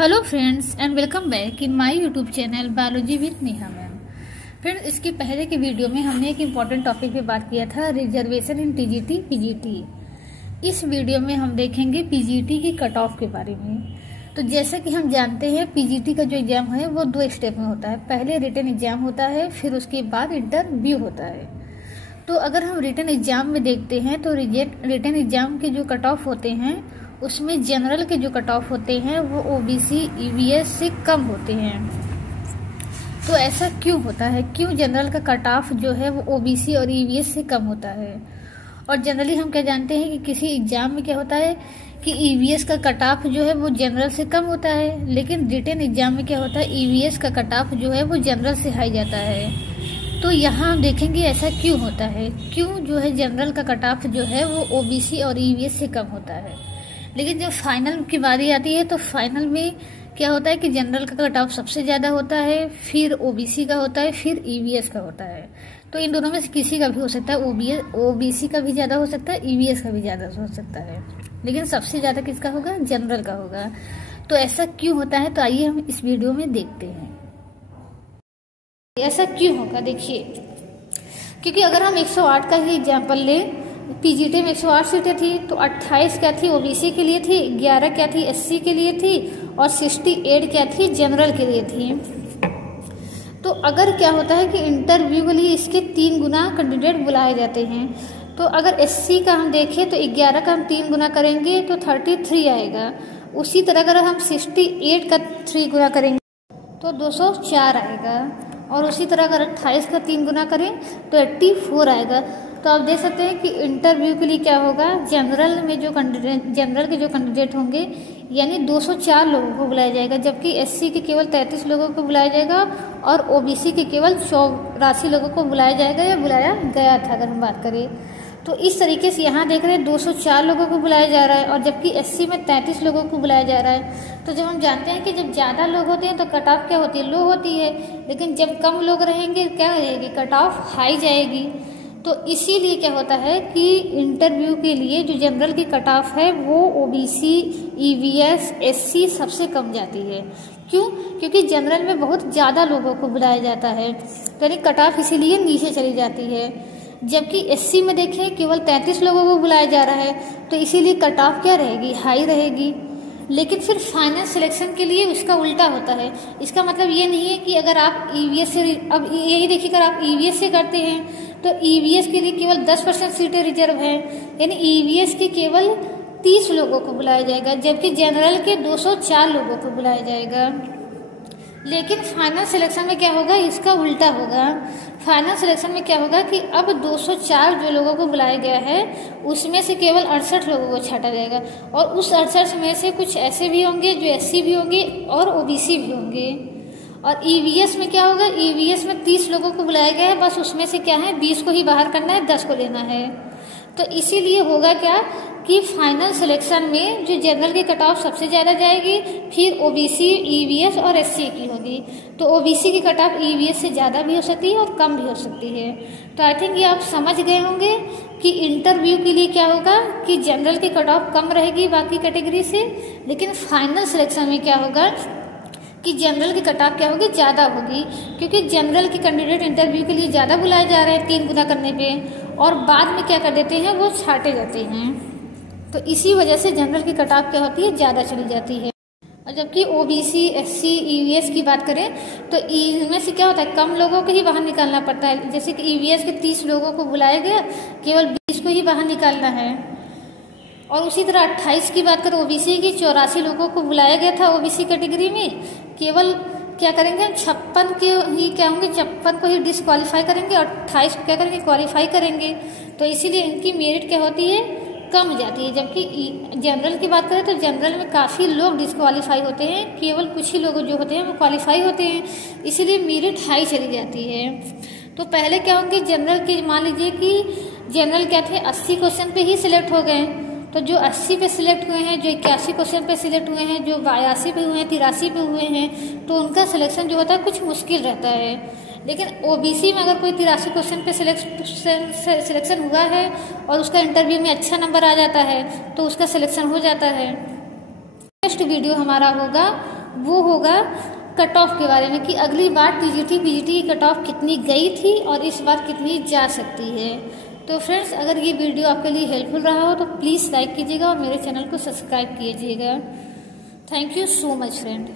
Hello friends and welcome back in my YouTube channel biology with Neha ma'am. Friends, इसके पहले के video में हमने एक इम्पॉर्टेंट टॉपिक पे बात किया था, रिजर्वेशन इन टीजीटी पीजीटी। इस वीडियो में हम देखेंगे पीजीटी की कट ऑफ के बारे में। तो जैसा कि हम जानते हैं, पीजीटी का जो एग्जाम है वो 2 स्टेप में होता है। पहले रिटन एग्जाम होता है, फिर उसके बाद इंटरव्यू होता है। तो अगर हम रिटन एग्जाम में देखते हैं तो रिटन एग्जाम के जो कट ऑफ होते हैं उसमें जनरल के जो कट ऑफ होते हैं वो ओबीसी ईवीएस से कम होते हैं। तो ऐसा क्यों होता है? क्यों जनरल का कट ऑफ जो है वो ओबीसी और ईवीएस से कम होता है? और जनरली हम क्या जानते हैं कि किसी एग्जाम में क्या होता है कि ईवीएस का कट ऑफ जो है वो जनरल से कम होता है, लेकिन रिटन एग्जाम में क्या होता है, ईवीएस का कट ऑफ जो है वो जनरल से हाई जाता है। तो यहाँ हम देखेंगे ऐसा क्यों होता है, क्यों जो है जनरल का कट ऑफ जो है वो ओबीसी और ईवीएस से कम होता है। लेकिन जब फाइनल की बारी आती है तो फाइनल में क्या होता है कि जनरल का कट ऑफ सबसे ज्यादा होता है, फिर ओबीसी का होता है, फिर ईवीएस का होता है। तो इन दोनों में से किसी का भी हो सकता है, ओबीसी का भी ज्यादा हो सकता है, ईवीएस का भी ज्यादा हो सकता है, लेकिन सबसे ज्यादा किसका होगा? जनरल का होगा। तो ऐसा क्यों होता है? तो आइए हम इस वीडियो में देखते हैं ऐसा क्यों होगा। देखिए, क्योंकि अगर हम 108 का ही एग्जाम्पल लें, पीजीटी में 108 सीटें थी तो 28 क्या थी ओबीसी के लिए थी, 11 क्या थी एससी के लिए थी और 68 क्या थी जनरल के लिए थी। तो अगर क्या होता है कि इंटरव्यू के लिए इसके 3 गुना कैंडिडेट बुलाए जाते हैं। तो अगर एससी का हम देखें तो 11 का हम 3 गुना करेंगे तो 33 आएगा। उसी तरह अगर हम 68 का 3 गुना करेंगे तो 204 आएगा। और उसी तरह अगर 28 का 3 गुना करें तो 84 आएगा। तो आप देख सकते हैं कि इंटरव्यू के लिए क्या होगा, जनरल के जो कैंडिडेट होंगे यानी 204 लोगों को बुलाया जाएगा, जबकि एससी के केवल 33 लोगों को बुलाया जाएगा और ओबीसी के केवल 84 लोगों को बुलाया जाएगा या बुलाया गया था अगर हम बात करें। तो इस तरीके से यहाँ देख रहे हैं 204 लोगों को बुलाया जा रहा है और जबकि एससी में 33 लोगों को बुलाया जा रहा है। तो जब हम जानते हैं कि जब ज़्यादा लोग होते हैं तो कट ऑफ क्या होती है? लो होती है, लेकिन जब कम लोग रहेंगे क्या रहेगी? कट ऑफ हाई जाएगी। तो इसीलिए क्या होता है कि इंटरव्यू के लिए जो जनरल की कट ऑफ है वो ओबीसी, ईवीएस, एससी सबसे कम जाती है। क्यों? क्योंकि जनरल में बहुत ज़्यादा लोगों को बुलाया जाता है, तो यानी कट ऑफ इसीलिए नीचे चली जाती है। जबकि एससी में देखें केवल 33 लोगों को बुलाया जा रहा है, तो इसीलिए कट ऑफ क्या रहेगी? हाई रहेगी। लेकिन फिर फाइनल सिलेक्शन के लिए उसका उल्टा होता है। इसका मतलब ये नहीं है कि अगर आप ईवीएस से, अब यही देखिए, अगर आप ईवीएस से करते हैं तो ईवीएस के लिए केवल 10% सीटें रिजर्व हैं, यानी ईवीएस के केवल 30 लोगों को बुलाया जाएगा, जबकि जनरल के 204 लोगों को बुलाया जाएगा। लेकिन फाइनल सिलेक्शन में क्या होगा? इसका उल्टा होगा। फाइनल सिलेक्शन में क्या होगा कि अब 204 जो लोगों को बुलाया गया है उसमें से केवल 68 लोगों को छांटा जाएगा, और उस 68 में से कुछ ऐसे भी होंगे जो एससी भी होंगे और ओबीसी भी होंगे। और ईवीएस में क्या होगा? ईवीएस में 30 लोगों को बुलाया गया है, बस उसमें से क्या है 20 को ही बाहर करना है, 10 को लेना है। तो इसीलिए होगा क्या कि फाइनल सिलेक्शन में जो जनरल की कट ऑफ सबसे ज़्यादा जाएगी, फिर ओबीसी, ईवीएस और एससी की होगी। तो ओबीसी की कट ऑफ ईवीएस से ज़्यादा भी हो सकती है और कम भी हो सकती है। तो आई थिंक ये आप समझ गए होंगे कि इंटरव्यू के लिए क्या होगा कि जनरल की कट ऑफ कम रहेगी बाकी कैटेगरी से, लेकिन फाइनल सिलेक्शन में क्या होगा कि जनरल की कट ऑफ क्या होगी? ज़्यादा होगी, क्योंकि जनरल के कैंडिडेट इंटरव्यू के लिए ज़्यादा बुलाए जा रहे हैं 3 गुना करने पे, और बाद में क्या कर देते हैं, वो छांटे जाते हैं। तो इसी वजह से जनरल की कट ऑफ क्या होती है? ज़्यादा चली जाती है। और जबकि ओबीसी, एससी, ईवीएस की बात करें तो इनमें से क्या होता है, कम लोगों को ही बाहर निकालना पड़ता है। जैसे कि ईवीएस के 30 लोगों को बुलाया गया, केवल 20 को ही बाहर निकालना है। और उसी तरह 28 की बात करें, ओबीसी की 84 लोगों को बुलाया गया था ओबीसी कैटेगरी में, केवल क्या करेंगे हम 56 के ही क्या होंगे, 56 को ही डिसक्वालीफाई करेंगे और 28 को क्या करेंगे? क्वालिफाई करेंगे। तो इसीलिए इनकी मेरिट क्या होती है? कम जाती है। जबकि जनरल की बात करें तो जनरल में काफ़ी लोग डिसक्वालीफाई होते हैं, केवल कुछ ही लोग जो होते हैं वो क्वालिफाई होते हैं, इसीलिए मेरिट हाई चली जाती है। तो पहले क्या होंगे जनरल के, मान लीजिए कि जनरल क्या थे 80 क्वेश्चन पे ही सिलेक्ट हो गए, तो जो 80 पे सिलेक्ट हुए हैं, जो 81 क्वेश्चन पे सिलेक्ट हुए हैं, जो 82 पे हुए हैं, 83 पे हुए हैं, तो उनका सिलेक्शन जो होता है कुछ मुश्किल रहता है। लेकिन ओबीसी में अगर कोई 83 क्वेश्चन पे सिलेक्शन हुआ है और उसका इंटरव्यू में अच्छा नंबर आ जाता है तो उसका सिलेक्शन हो जाता है। नेक्स्ट वीडियो हमारा होगा वो होगा कट ऑफ के बारे में कि अगली बार पीजीटी की कट ऑफ कितनी गई थी और इस बार कितनी जा सकती है। तो फ्रेंड्स, अगर ये वीडियो आपके लिए हेल्पफुल रहा हो तो प्लीज़ लाइक कीजिएगा और मेरे चैनल को सब्सक्राइब कीजिएगा। Thank you so much friend.